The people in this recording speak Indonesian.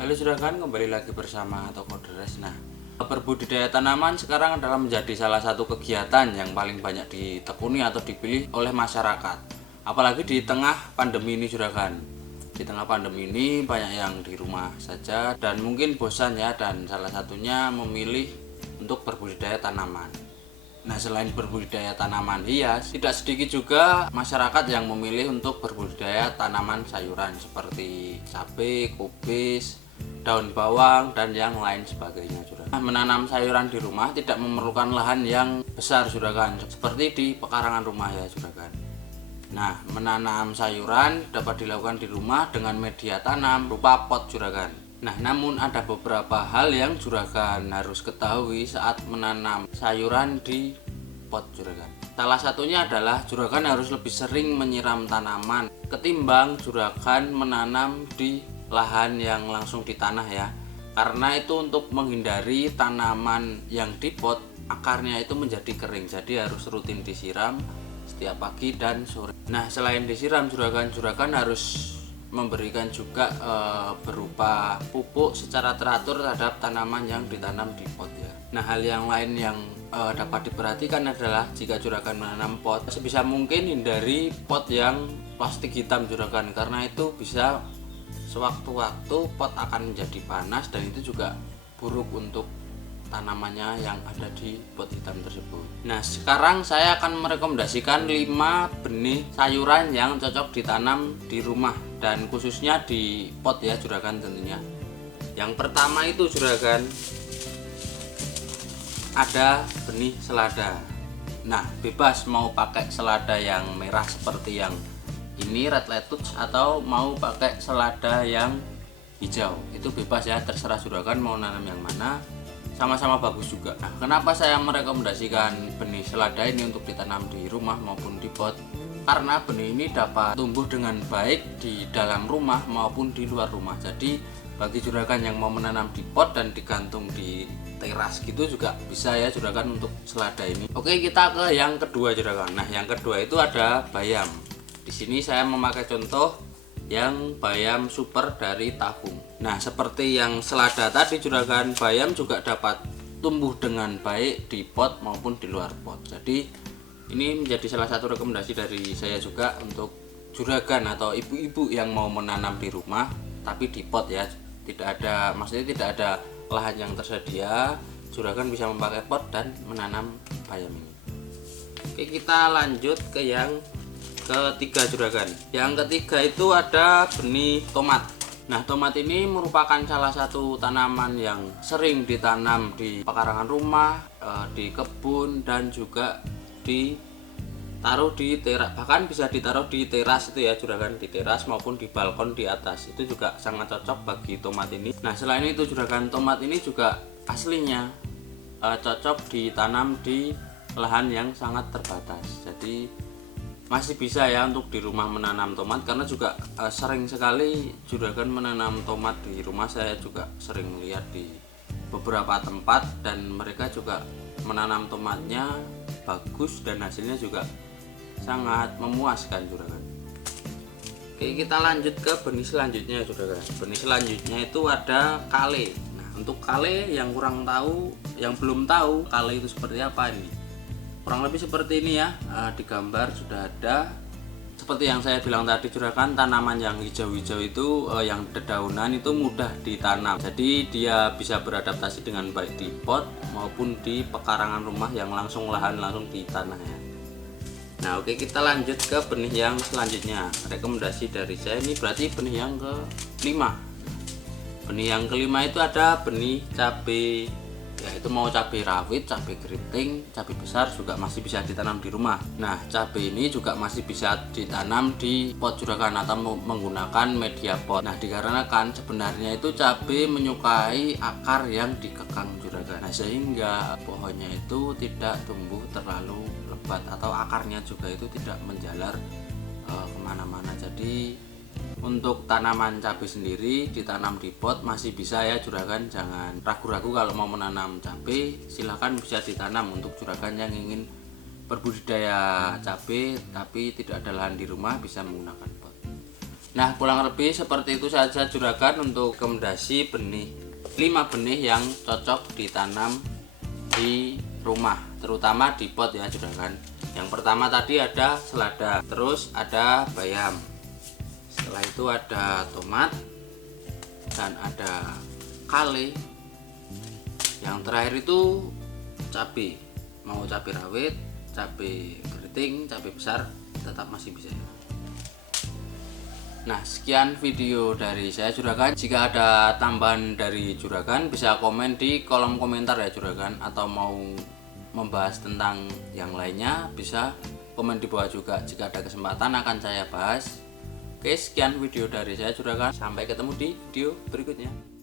Halo juragan, kembali lagi bersama Toko Deres. Nah, berbudidaya tanaman sekarang adalah menjadi salah satu kegiatan yang paling banyak ditekuni atau dipilih oleh masyarakat. Apalagi di tengah pandemi ini juragan. Di tengah pandemi ini banyak yang di rumah saja dan mungkin bosan ya, dan salah satunya memilih untuk berbudidaya tanaman. Nah, selain berbudidaya tanaman hias, tidak sedikit juga masyarakat yang memilih untuk berbudidaya tanaman sayuran seperti cabai, kubis, daun bawang, dan yang lain sebagainya. Nah, menanam sayuran di rumah tidak memerlukan lahan yang besar juragan, seperti di pekarangan rumah ya juragan. Nah, menanam sayuran dapat dilakukan di rumah dengan media tanam berupa pot juragan. Nah, namun ada beberapa hal yang juragan harus ketahui saat menanam sayuran di pot juragan. Salah satunya adalah juragan harus lebih sering menyiram tanaman ketimbang juragan menanam di lahan yang langsung di tanah ya. Karena itu untuk menghindari tanaman yang di pot akarnya itu menjadi kering. Jadi harus rutin disiram setiap pagi dan sore. Nah, selain disiram juragan harus memberikan juga berupa pupuk secara teratur terhadap tanaman yang ditanam di pot ya. Nah, hal yang lain yang dapat diperhatikan adalah jika juragan menanam pot, sebisa mungkin hindari pot yang plastik hitam juragan, karena itu bisa sewaktu-waktu pot akan menjadi panas dan itu juga buruk untuk tanamannya yang ada di pot hitam tersebut. Nah, sekarang saya akan merekomendasikan 5 benih sayuran yang cocok ditanam di rumah dan khususnya di pot ya juragan tentunya. Yang pertama itu juragan ada benih selada. Nah, bebas mau pakai selada yang merah seperti yang ini red lettuce atau mau pakai selada yang hijau, itu bebas ya, terserah juragan mau nanam yang mana, sama-sama bagus juga. Nah, kenapa saya merekomendasikan benih selada ini untuk ditanam di rumah maupun di pot? Karena benih ini dapat tumbuh dengan baik di dalam rumah maupun di luar rumah. Jadi bagi juragan yang mau menanam di pot dan digantung di teras gitu juga bisa ya juragan untuk selada ini. Oke, kita ke yang kedua juragan. Nah, yang kedua itu ada bayam. Di sini saya memakai contoh yang bayam super dari tabung. Nah, seperti yang selada tadi juragan, bayam juga dapat tumbuh dengan baik di pot maupun di luar pot. Jadi ini menjadi salah satu rekomendasi dari saya juga untuk juragan atau ibu-ibu yang mau menanam di rumah tapi di pot ya. Maksudnya tidak ada lahan yang tersedia, juragan bisa memakai pot dan menanam bayam ini. Oke, kita lanjut ke yang ketiga juragan. Yang ketiga itu ada benih tomat. Nah, tomat ini merupakan salah satu tanaman yang sering ditanam di pekarangan rumah, di kebun, dan juga ditaruh di teras. Bahkan bisa ditaruh di teras itu ya juragan, di teras maupun di balkon di atas. Itu juga sangat cocok bagi tomat ini. Nah, selain itu juragan, tomat ini juga aslinya cocok ditanam di lahan yang sangat terbatas. Jadi masih bisa ya untuk di rumah menanam tomat, karena juga sering sekali juragan menanam tomat di rumah. Saya juga sering lihat di beberapa tempat dan mereka juga menanam tomatnya bagus dan hasilnya juga sangat memuaskan juragan. Oke, kita lanjut ke benih selanjutnya juragan. Benih selanjutnya itu ada kale. Nah, untuk kale yang kurang tahu, yang belum tahu kale itu seperti apa ini, kurang lebih seperti ini ya, di gambar sudah ada. Seperti yang saya bilang tadi juragan, tanaman yang hijau-hijau itu yang dedaunan itu mudah ditanam, jadi dia bisa beradaptasi dengan baik di pot maupun di pekarangan rumah yang langsung lahan langsung di tanah ya. Nah, oke, kita lanjut ke benih yang selanjutnya. Rekomendasi dari saya ini berarti benih yang kelima. Benih yang kelima itu ada benih cabai, yaitu mau cabai rawit, cabai keriting, cabai besar juga masih bisa ditanam di rumah. Nah, cabai ini juga masih bisa ditanam di pot juragan atau menggunakan media pot. Nah, dikarenakan sebenarnya itu cabai menyukai akar yang dikekang juragan. Nah, sehingga pohonnya itu tidak tumbuh terlalu lebat atau akarnya juga itu tidak menjalar kemana-mana. Jadi untuk tanaman cabai sendiri ditanam di pot masih bisa ya juragan, jangan ragu-ragu kalau mau menanam cabai, silahkan bisa ditanam untuk juragan yang ingin berbudidaya cabai tapi tidak ada lahan di rumah, bisa menggunakan pot. Nah, kurang lebih seperti itu saja juragan untuk rekomendasi benih 5 benih yang cocok ditanam di rumah, terutama di pot ya juragan. Yang pertama tadi ada selada, terus ada bayam, setelah itu ada tomat, dan ada kale. Yang terakhir itu cabai, mau cabai rawit, cabai keriting, cabai besar tetap masih bisa. Nah, sekian video dari saya juragan. Jika ada tambahan dari juragan bisa komen di kolom komentar ya juragan, atau mau membahas tentang yang lainnya bisa komen di bawah juga. Jika ada kesempatan akan saya bahas. Oke, sekian video dari saya juragan, sampai ketemu di video berikutnya.